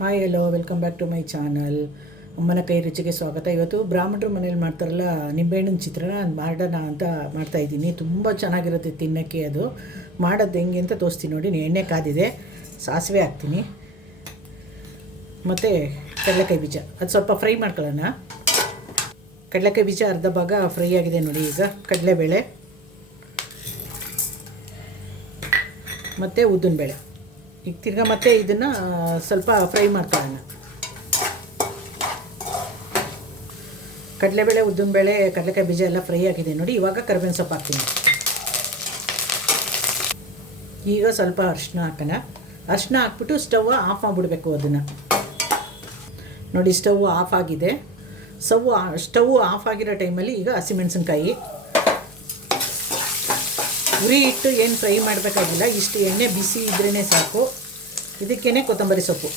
Hi hello welcome back to my channel. ಅಮ್ಮನ ಕೈ ರುಚಿಗೆ ಸ್ವಾಗತ. ಇವತ್ತು ಬ್ರಾಹ್ಮಣರು ಮನೇಲಿ ಮಾಡ್ತಾರಲ್ಲ ನಿಂಬೆಹಣ್ಣಿನ ಚಿತ್ರಾನ್ನ ಮಾಡೋಣ ಅಂತ ಮಾಡ್ತಾಯಿದ್ದೀನಿ. ತುಂಬ ಚೆನ್ನಾಗಿರುತ್ತೆ ತಿನ್ನೋಕ್ಕೆ. ಅದು ಮಾಡೋದು ಹೆಂಗೆ ಅಂತ ತೋರಿಸ್ತೀನಿ ನೋಡಿ. ಎಣ್ಣೆ ಕಾದಿದೆ, ಸಾಸಿವೆ ಹಾಕ್ತೀನಿ ಮತ್ತು ಕಡಲೆಕಾಯಿ ಬೀಜ ಅದು ಸ್ವಲ್ಪ ಫ್ರೈ ಮಾಡ್ಕೊಳ್ಳೋಣ. ಕಡಲೆಕಾಯಿ ಬೀಜ ಅರ್ಧ ಭಾಗ ಫ್ರೈ ಆಗಿದೆ ನೋಡಿ. ಈಗ ಕಡಲೆಬೇಳೆ ಮತ್ತು ಉದ್ದಿನಬೇಳೆ ಈಗ ತಿರ್ಗಾ ಮತ್ತೆ ಇದನ್ನು ಸ್ವಲ್ಪ ಫ್ರೈ ಮಾಡ್ಕೊಳ್ಳೋಣ. ಕಡಲೆಬೇಳೆ, ಉದ್ದಿನಬೇಳೆ, ಕಡಲೆಕಾಯಿ ಬೀಜ ಎಲ್ಲ ಫ್ರೈ ಆಗಿದೆ ನೋಡಿ. ಇವಾಗ ಕರಿಬೇವಿನ ಸೊಪ್ಪು ಹಾಕ್ತೀನಿ. ಈಗ ಸ್ವಲ್ಪ ಅರಿಶಿನ ಹಾಕೋಣ. ಅರಿಶಿನ ಹಾಕ್ಬಿಟ್ಟು ಸ್ಟವ್ ಆಫ್ ಮಾಡಿಬಿಡ್ಬೇಕು ಅದನ್ನು ನೋಡಿ. ಸ್ಟವ್ ಆಫ್ ಆಗಿದೆ. ಸ್ಟವ್ ಆಫ್ ಆಗಿರೋ ಟೈಮಲ್ಲಿ ಈಗ ಹಸಿಮೆಣಸಿನ್ಕಾಯಿ ಉರಿ ಇಟ್ಟು ಏನು ಫ್ರೈ ಮಾಡಬೇಕಾಗಿಲ್ಲ. ಇಷ್ಟು ಎಣ್ಣೆ ಬಿಸಿ ಇದ್ರೇ ಸಾಕು. ಇದಕ್ಕೇ ಕೊತ್ತಂಬರಿ ಸೊಪ್ಪು.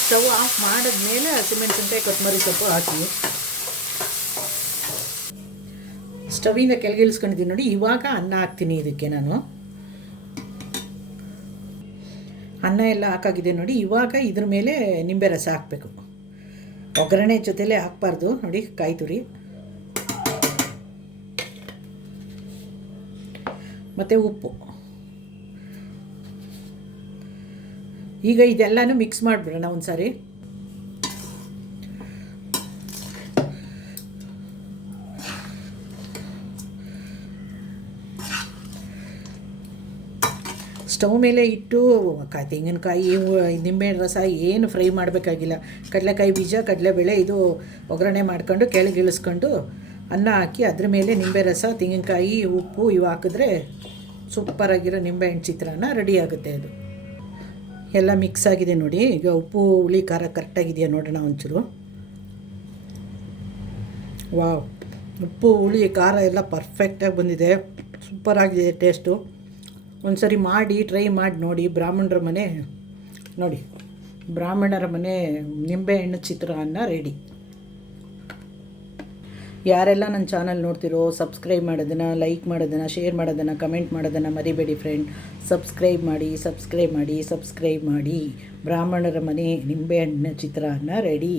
ಸ್ಟವ್ ಆಫ್ ಮಾಡಿದ್ಮೇಲೆ ಹಸಿಮೆಣಸಿನ್ಕಾಯಿ, ಕೊತ್ತಂಬರಿ ಸೊಪ್ಪು ಹಾಕಿ ಸ್ಟವಿಂದ ಕೆಳಗೆ ಇಳಿಸ್ಕೊಂಡಿದ್ದೀನಿ ನೋಡಿ. ಇವಾಗ ಅನ್ನ ಹಾಕ್ತೀನಿ. ಇದಕ್ಕೆ ನಾನು ಅನ್ನ ಎಲ್ಲ ಹಾಕಾಗಿದೆ ನೋಡಿ. ಇವಾಗ ಇದ್ರ ಮೇಲೆ ನಿಂಬೆ ರಸ ಹಾಕಬೇಕು. ಒಗ್ಗರಣೆ ಜೊತೆಲೇ ಹಾಕ್ಬಾರ್ದು ನೋಡಿ. ಕಾಯಿ ತುರಿ ಮತ್ತು ಉಪ್ಪು. ಈಗ ಇದೆಲ್ಲನೂ ಮಿಕ್ಸ್ ಮಾಡಿಬಿಡೋಣ ಒಂದು ಸಾರಿ. ಸ್ಟವ್ ಮೇಲೆ ಇಟ್ಟು ತೆಂಗಿನಕಾಯಿ, ನಿಂಬೆಹಣ್ಣು ರಸ ಏನು ಫ್ರೈ ಮಾಡಬೇಕಾಗಿಲ್ಲ. ಕಡಲೆಕಾಯಿ ಬೀಜ, ಕಡಲೆಬೇಳೆ ಇದು ಒಗ್ಗರಣೆ ಮಾಡ್ಕೊಂಡು ಕೆಳಗೆ ಇಳಿಸ್ಕೊಂಡು ಅನ್ನ ಹಾಕಿ ಅದ್ರ ಮೇಲೆ ನಿಂಬೆ ರಸ, ತೆಂಗಿನಕಾಯಿ, ಉಪ್ಪು ಇವು ಹಾಕಿದ್ರೆ ಸೂಪರಾಗಿರೋ ನಿಂಬೆಹಣ್ಣು ಚಿತ್ರಾನ್ನ ರೆಡಿ ಆಗುತ್ತೆ. ಅದು ಎಲ್ಲ ಮಿಕ್ಸ್ ಆಗಿದೆ ನೋಡಿ. ಈಗ ಉಪ್ಪು, ಹುಳಿ, ಖಾರ ಕರೆಕ್ಟಾಗಿದೆಯಾ ನೋಡೋಣ ಒಂಚೂರು. ವಾವ್, ಉಪ್ಪು, ಹುಳಿ, ಖಾರ ಎಲ್ಲ ಪರ್ಫೆಕ್ಟಾಗಿ ಬಂದಿದೆ. ಸೂಪರಾಗಿದೆ ಟೇಸ್ಟು. ಒಂದು ಸರಿ ಮಾಡಿ ಟ್ರೈ ಮಾಡಿ ನೋಡಿ. ಬ್ರಾಹ್ಮಣರ ಮನೆ ನೋಡಿ, ಬ್ರಾಹ್ಮಣರ ಮನೆ ನಿಂಬೆಹಣ್ಣು ಚಿತ್ರಾನ್ನ ರೆಡಿ. ಯಾರೆಲ್ಲ ನನ್ನ ಚಾನಲ್ ನೋಡ್ತಿರೋ ಸಬ್ಸ್ಕ್ರೈಬ್ ಮಾಡೋದನ್ನು, ಲೈಕ್ ಮಾಡೋದನ್ನು, ಶೇರ್ ಮಾಡೋದನ್ನು, ಕಮೆಂಟ್ ಮಾಡೋದನ್ನು ಮರಿಬೇಡಿ ಫ್ರೆಂಡ್. ಸಬ್ಸ್ಕ್ರೈಬ್ ಮಾಡಿ. ಬ್ರಾಹ್ಮಣರ ಮನೆ ನಿಂಬೆಹಣ್ಣಿನ ಚಿತ್ರಾನ್ನ ರೆಡಿ.